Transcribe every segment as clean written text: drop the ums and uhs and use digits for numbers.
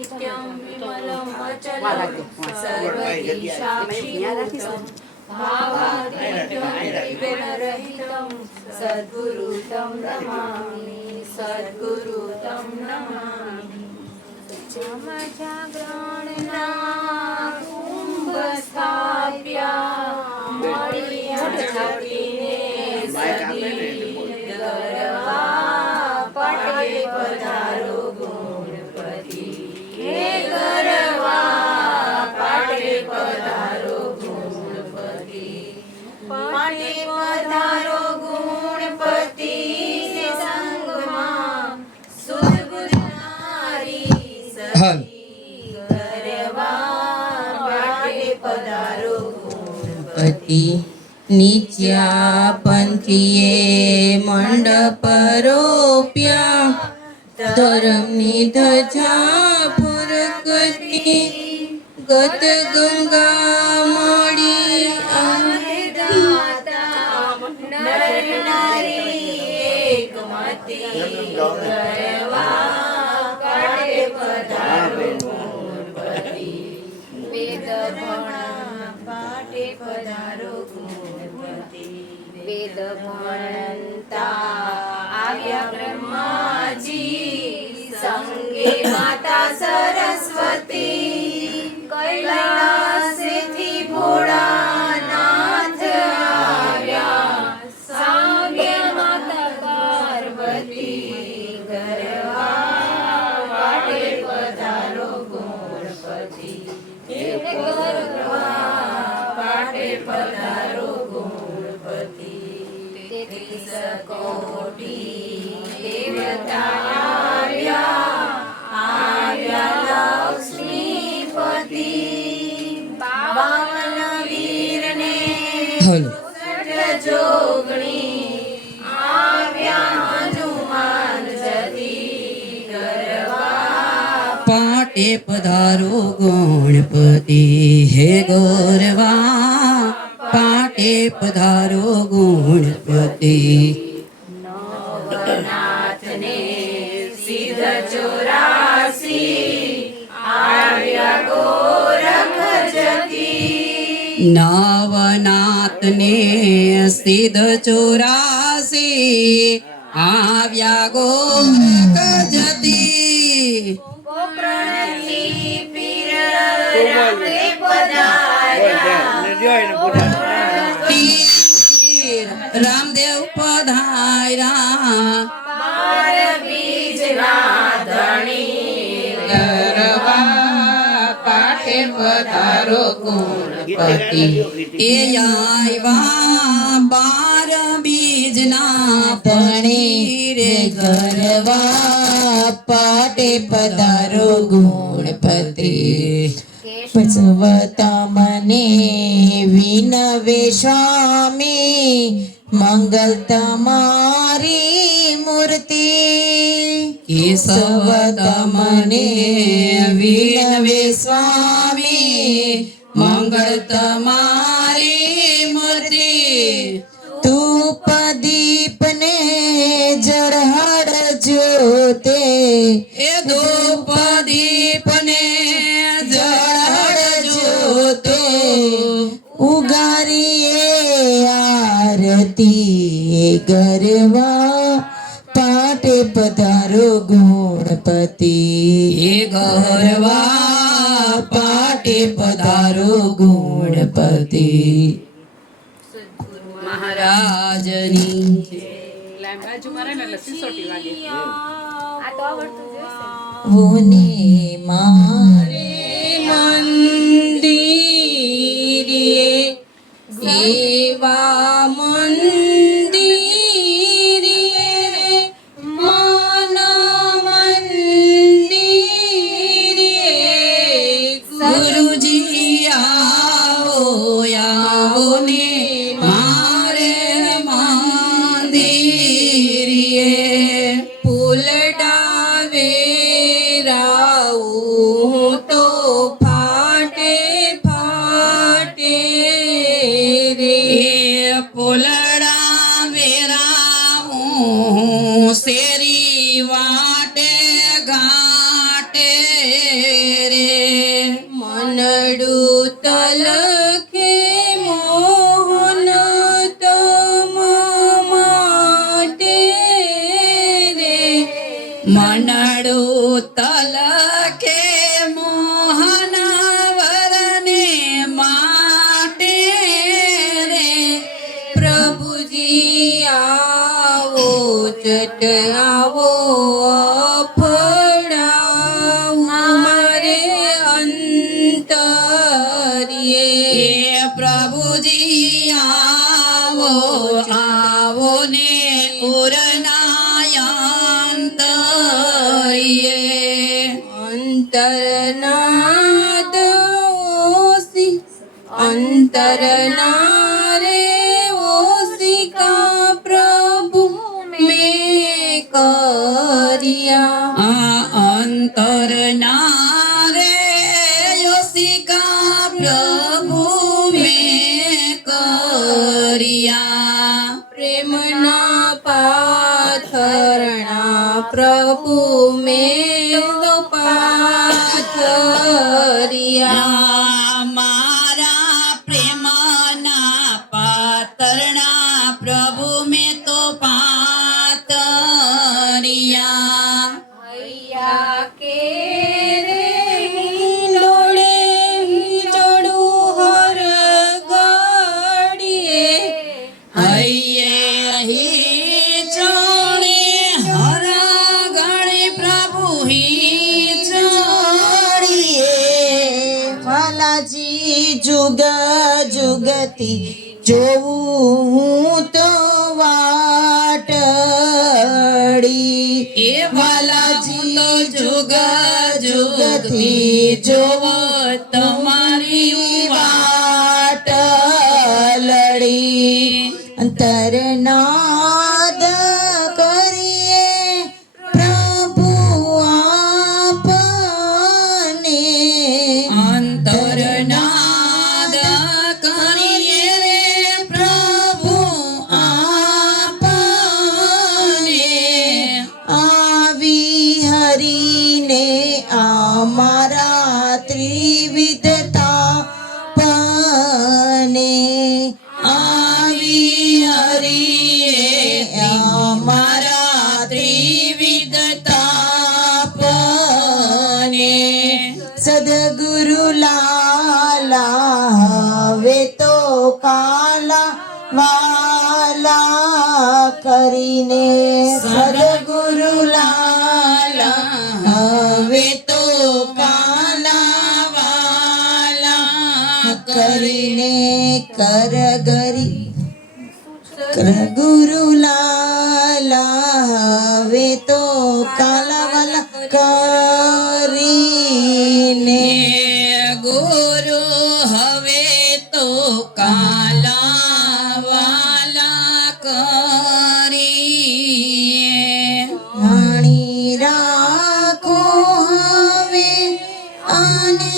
नित्यं विमलं वचनं सर्वदिशाक्षिभूतं भावातीतं त्रिगुणरहितं सद्गुरु तं नमामि सद्गुरु तं नमामि जागरणना कुंभ स्थाप्या मणि छटीने सदी गरवा पाटे पधारो गुणपति हे गरवा पाटे पधारो गुणपति पाटे पधारो गुणपति संगमा सुगुणारी पति नित्या पंथीए मंडप रोप्या धर्मनी धजा फुरकती गत गंगा मળી नर नारी एकमती गरवा पाटे पधारो गुणपति वेद भणा पाटे पधारो गुणपति वेद भणता આવ્યા બ્રહ્માજી સંગે માતા સરસ્વતી કૈલાસેથી ભોળાનાથ આવ્યા સાંગે માતા પાર્વતી ગરવા પાટે પધારો ગુણપતિ હે ગરવા પાટે પધારો ગુણપતિ તેત્રીસ કોટી દેવતા આવ્યા લક્ષ્મીપતિ બાવન વીરને જોગણી આવ્યા હનુમાન જતી ગરવા પાટે પધારો ગણપતિ હે ગોરવા પાટે પધારો ગુણપતિ નવનાથને સિદ્ધ 84 આવ્યા ગોરખ જતી નવનાથને સિદ્ધ 84 આવ્યા ગોરખ જતી પોકરણથી પીર રામે પધાર્યા રામદેવ પધાર્યા 12 બીજના ધણી ગરવા પાટે પધારો ગુણપતિ એ આવ્યા 12 બીજના ધણી રે ગરવા પાટે પધારો ગુણપતિ પસવતમને વિનવે સ્વામી મંગલ તમારી મૂર્તિ કેશવ તમને વિનવે સ્વામી મંગળ તમારી મૂર્તિ ધૂપ દીપને જળહળજો તે એ ધૂપ દીપને જળહળજો તે ઉગારીએ આરતી ગરવા પાટે પધારો ગુણપતિ એ ગરવા પાટે પધારો ગુણપતિ મહારાજની હોને મારે મંદિરે એવા મંદિરે મન મંદિરે ગુરુજી આવો આવો ને મારે મંદિરે ફૂલડા વેરાવું તો ફાટે ફાટે રે ફૂલડા વેરાવું શેરી વાટે ઘાટે રાખે મોહન વરને માટે રે પ્રભુજી આવો ચટ આવો અફડાવું મારે અંતર્યે પ્રભુજી આવો આવો ને ઉરનાયંતર્યે અંતરનાદ ઓસી અંતરના રે ઓસિકા પ્રભુ મેં કર્યા અંતરના રે ઓસિકા પ્રભુ મેં કર્યા પ્રેમના પાથરણા પ્રભુ મેં તો પાથર્યા મારા પ્રેમના પાતરણા પ્રભુ મેં તો પાતર્યા હૈયા કે રે લોડે જોડું હર ઘડીએ હૈયે હી ચોણે હર ઘડી પ્રભુ હી ચોડીએ વાલાજી જુગ જુગતી જોવું તો વાટડી એ વાલાજી જુગ જુગતી જોવ તમારી વાટલડી અંતરનાદ કરીએ પ્રભુ આપને અંતરનાદ કરીએ રે પ્રભુ આપને આવી હરીને અમારા ત્રિવિધતા પને આવી હરીએ અમારા ત્રિવિધતા પને સદગુરુ લાલા હવે તો કાલા વાલા કરીને સદગુરુ લાલા હવે તો કાલા વાલા કરીને કરગરી ગુરુ લાલા હવે તો કાલા વાલા કરીને ગુરુ હવે તો કાલા વાલા કરીએ વાણી રાખો હવે આને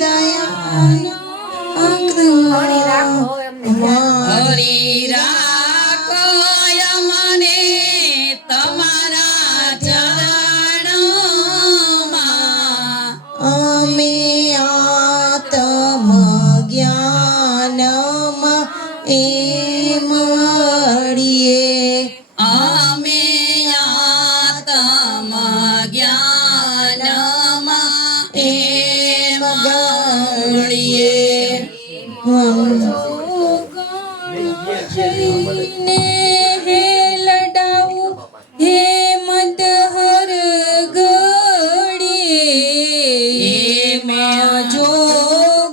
દયા હરી રાખો એમને હરી રાખો મને તમારા ચરણોમાં અમે આત્મ જ્ઞાનમાં એ મળીએ અમે આત્મ જ્ઞાનમાં એ મળીએ જઈને હે લડાવું હે મત હર ઘડીએ મેં જો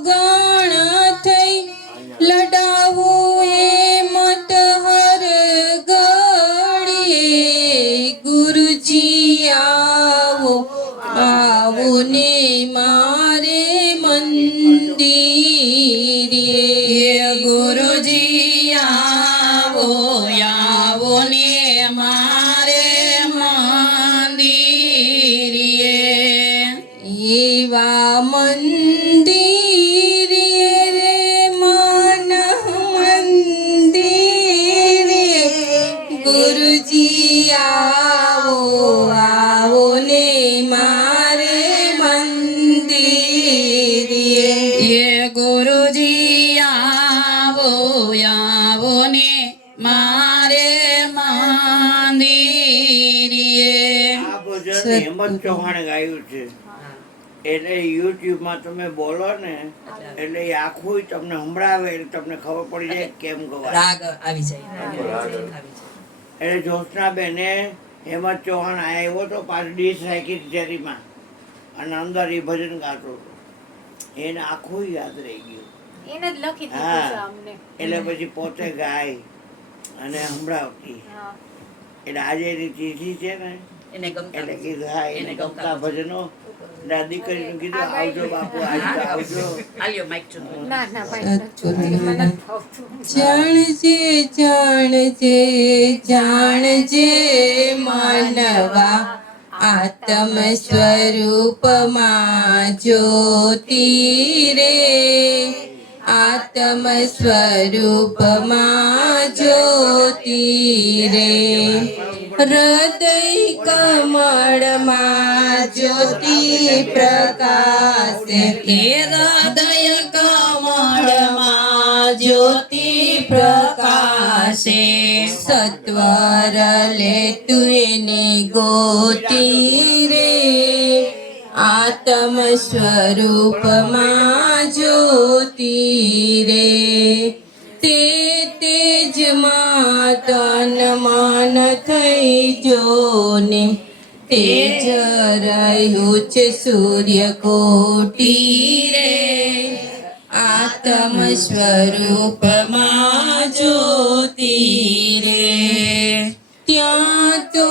ગણ થઈ લડાવું એ મત હર ઘડીએ ગુરુજી આવો આવો ને મારે મંદિરે ગુરુજી આવો આવો ને મારે મંદિરે એવા મંદિરે રે મન મંદિરે ગુરુજી આવો આવો ને મારે મંદિરે ગુરુજી આવો આવો ને મારે મંદિરે આ ભજન હેમંત ચૌહાણે ગાયું છે. એટલે યુટ્યુબમાં તમે બોલો ને એટલે એ આખું તમને સંભળાવે એટલે તમને ખબર પડી જાય કેમ ગવાય. રાગ આવી જાય એટલે જ્યોત્સનાબેને હેમંત ચૌહાણ આવ્યો તો પાછું ડીશ રાખી શેરીમાં અને અંદર એ ભજન ગાતો હતો. એને આખું યાદ રહી ગયું. એને જ લખી દીધું છે હા અમને. એટલે પછી પોતે ગાય અને સંભળાવતી. હા. એટલે આજે એની તિથિ છે ને એને ગમતા એટલે કીધું હા એને ગમતા ભજનો. દાદી કરીને કીધું આવજો બાપુ આજે આવજો. આલ્યો માઈક ચૂંટો ના ના ભાઈ નથી. મને નથી ફાવતું. જાણજે જાણજે જાણજે માનવા આત્મ સ્વરૂપમાં જ્યોતિ રે આત્મ સ્વરૂપમાં જ્યોતિ રે હૃદય કમળમાં જ્યોતિ પ્રકાશે હે હૃદય કમળમાં જ્યોતિ પ્રકાશે સત્વર લે તું એને ગોતી રે આત્મ સ્વરૂપમાં જ્યોતિ રે તે તેજમાં તન મન થઈ જોને તેજ રહ્યું છે સૂર્ય કોટી રે આત્મ સ્વરૂપમાં જ્યોતિ રે ત્યાં તો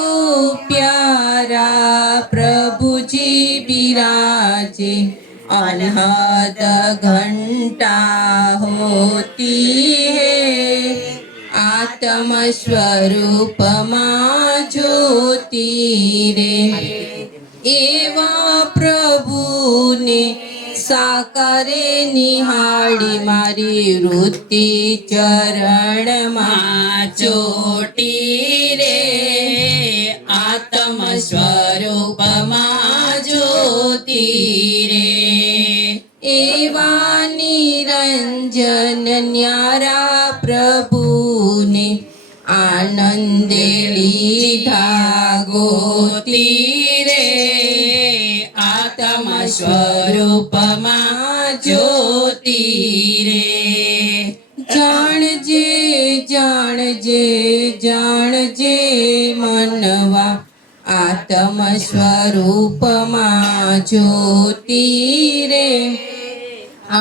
પ્યારા પ્રભુજી બિરાજે અનહદ ઘંટા હોતી હે આત્મ સ્વરૂપમાં જ્યોતિ રે એવા પ્રભુને સાકારે નિહાળી મારી વૃત્તિ ચરણમાં ચોટી રે આત્મ સ્વરૂપમાં જ્યોતિ રે એવા નિરંજન ન્યારા પ્રભુને આનંદે લીધા ગોતી રે આત્મ સ્વરૂપમાં જ્યોતિ રે જાણજે જાણજે જાણજે મનવા આત્મ સ્વરૂપમાં જ્યોતિ રે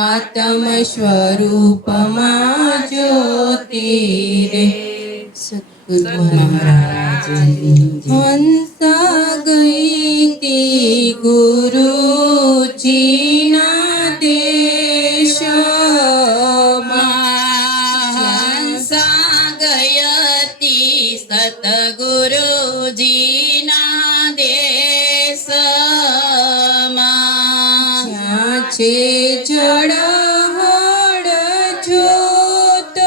આત્મ સ્વરૂપમાં જ્યોતિ રે સદગુરુ મહારાજની હંસા ગઈ તી ગુરુજીના દેશમાં હંસા ગયતી સતગુરુજીના દેશમાં જ્યાં છે જળહળ જ્યોત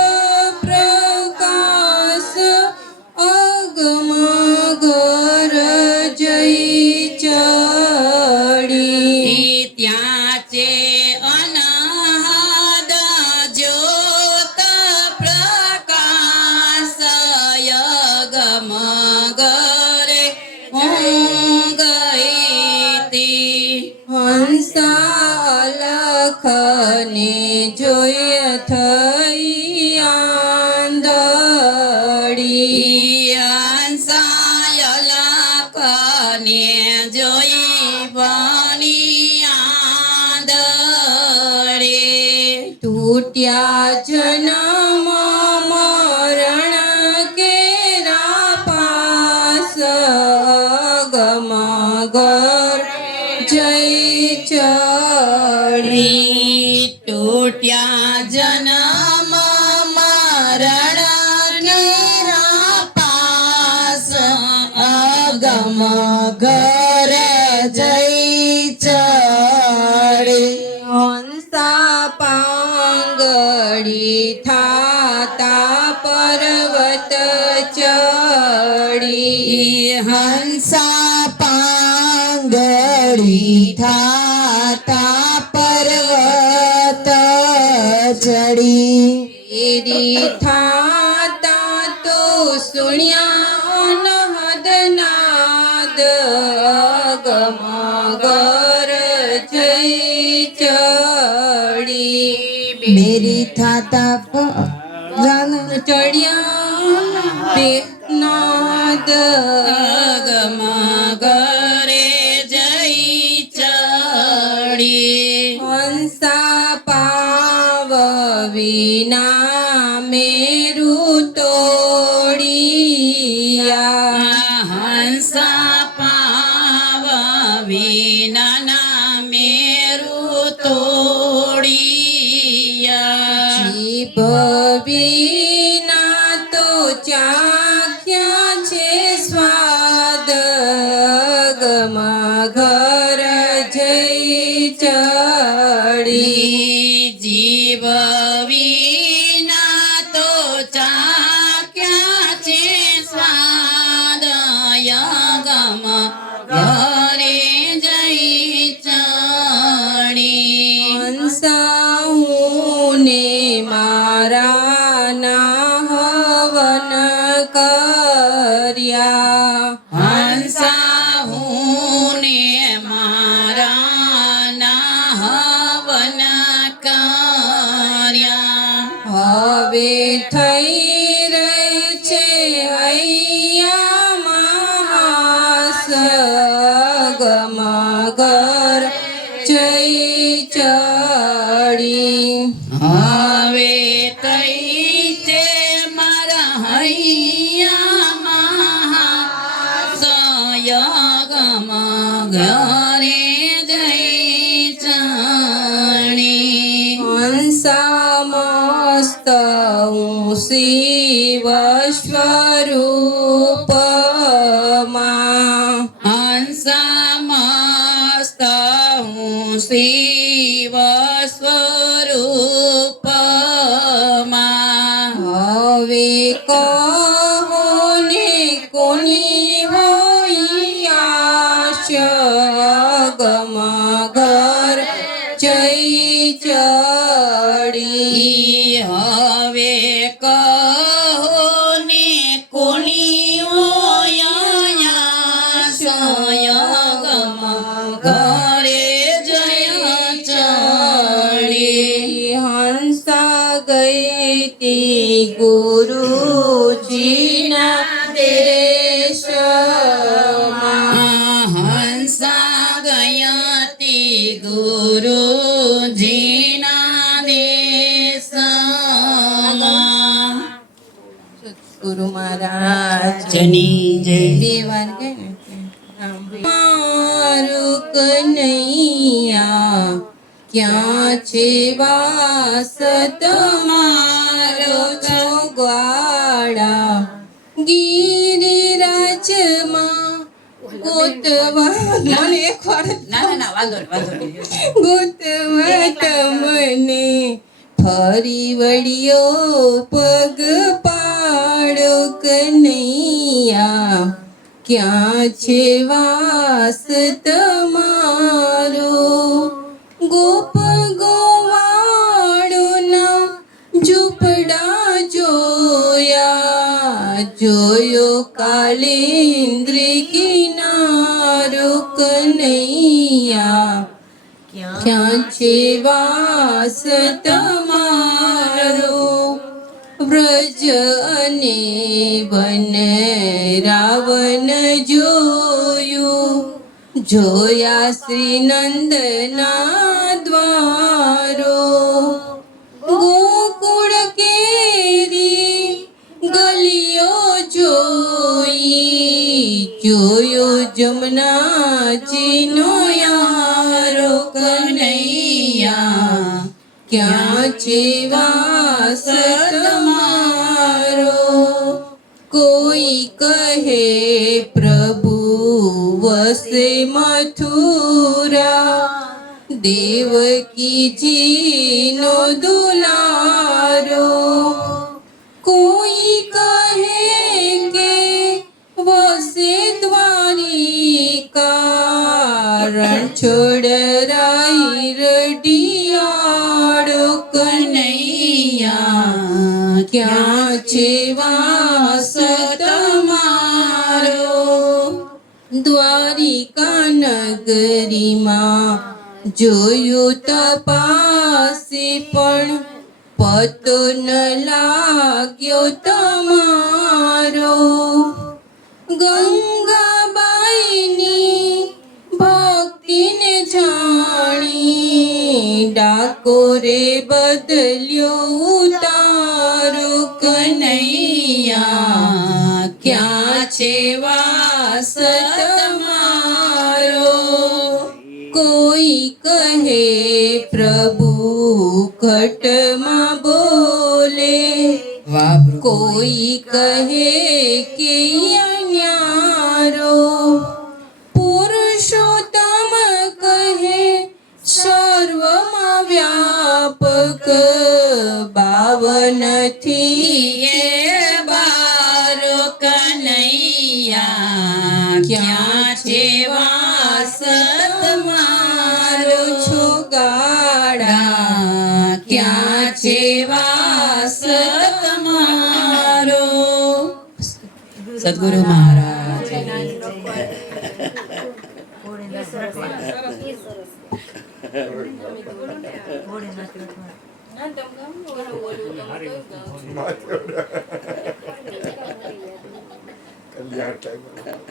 પ્રકાશ અગમ ગર જઈ ચડી ત્યાં છે અનહદ જ્યોત પ્રકાશ યગમ ગરે હું ગઈ તી હંસા લખને જોય થઈ આંધળી હંસાયલકને જોઈ બની આંધળે તૂટ્યા જન્મ મરણ કેરા પાસ ગમ ગર જઈ ચડી તૂટ્યા જન્મ મરણ કેરા પાસ અગમ ઘર જઈ ચડી હંસા પાંગળી થાતા પર્વત ચડી હંસા પાંગળી થાતા પર્વત ચડી એરી થાતા તો સુણ્યા અનહદ નાદ ગમ ગર જઈ ચડી બેરી થાતા ચડ્યા બેનાદ ગમ ઘરે જઈ ચડી હંસા પાવ વિના મેરુ તોડિયા હંસા પાવ વિના મેરુ તોડિયા જીભ વિના તો ચાખ્યા છે સ્વાદ ગમ ઘર જઈ ચડી જીવ વિના તો ચાખ્યા છે સ્વાદ ગમ ઘરે જઈ ચડી હંસાઉને મારા ના હવન કર્યા હંસાઉને મારા ના હવન કર્યા હવે થઈ રહી છે હૈયા મહાસ ગમ ઘર જઈ ચડી હવે કઈ છે મારા હૈયા ગમ ઘરે જઈ ચડી હંસા મસ્ત શિવ સ્વરૂપમાં હંસા મસ્ત શિવ સ્વરૂપમાં હવે કહો ને કોની હોય આશ ગમ ઘર જઈ ચડી હવે કહો ને કોની હોય આશ ગમ ઘરે જઈ ચડી હંસા ગઈ તી ગુરુજીના દેશમાં હંસા ગયા તી ગુરુજીના દેશમાં ગુરુ મહારાજની જય દેવાન કે મારું કનૈયા ક્યાં છે વાસ તમારો ચોગવાડા ગિરિરાજમાં ગોતવા મને એકવાર ગોતવા તમને ફરી વળ્યો પગ પાડો કનૈયા ક્યાં છે વાસ તમારો ગોપ ગોવાળોના ઝૂંપડા જોયા જોયો કાલિંદ્રી કિનારો કનૈયા ક્યાં છે વાસ તમારો વ્રજ અને વન રાવણ જોયું જોયા શ્રી નંદના દ્વારો ગોકુળ કેરી ગલીઓ જોઈ જોયો જમનાજીનો યારો કનૈયા ક્યાં છે વાસ તમારો કોઈ કહે પ્રભુ વસે મથુરા દેવકીજીનો દુલારો કોઈ કહે કે વસે દ્વારિકા રણછોડ રાઈ રડિયાળો કનૈયા ક્યાં છે વાસ તમારો દ્વારિકા નગરીમાં જોયું તપાસી પણ પતો ન લાગ્યો તમારો. ગંગાબાઈની ભક્તિને જાણી ડાકોરે બદલ્યો ઉતારો. કનૈયા ક્યાં છે વાસ તમારો? કોઈ કહે પ્રભુ ઘટમાં બોલે, કોઈ કહે કે અન્યારો. પુરુષોત્તમ કહે સર્વમાં વ્યાપક, 52 થી એ 12. કનૈયા ક્યાં છે વાસ તમારો? છો ગાડા ક્યાં છે વાસ તમારો? સદગુરુ મહારાજ. કલ્યાણ થાય.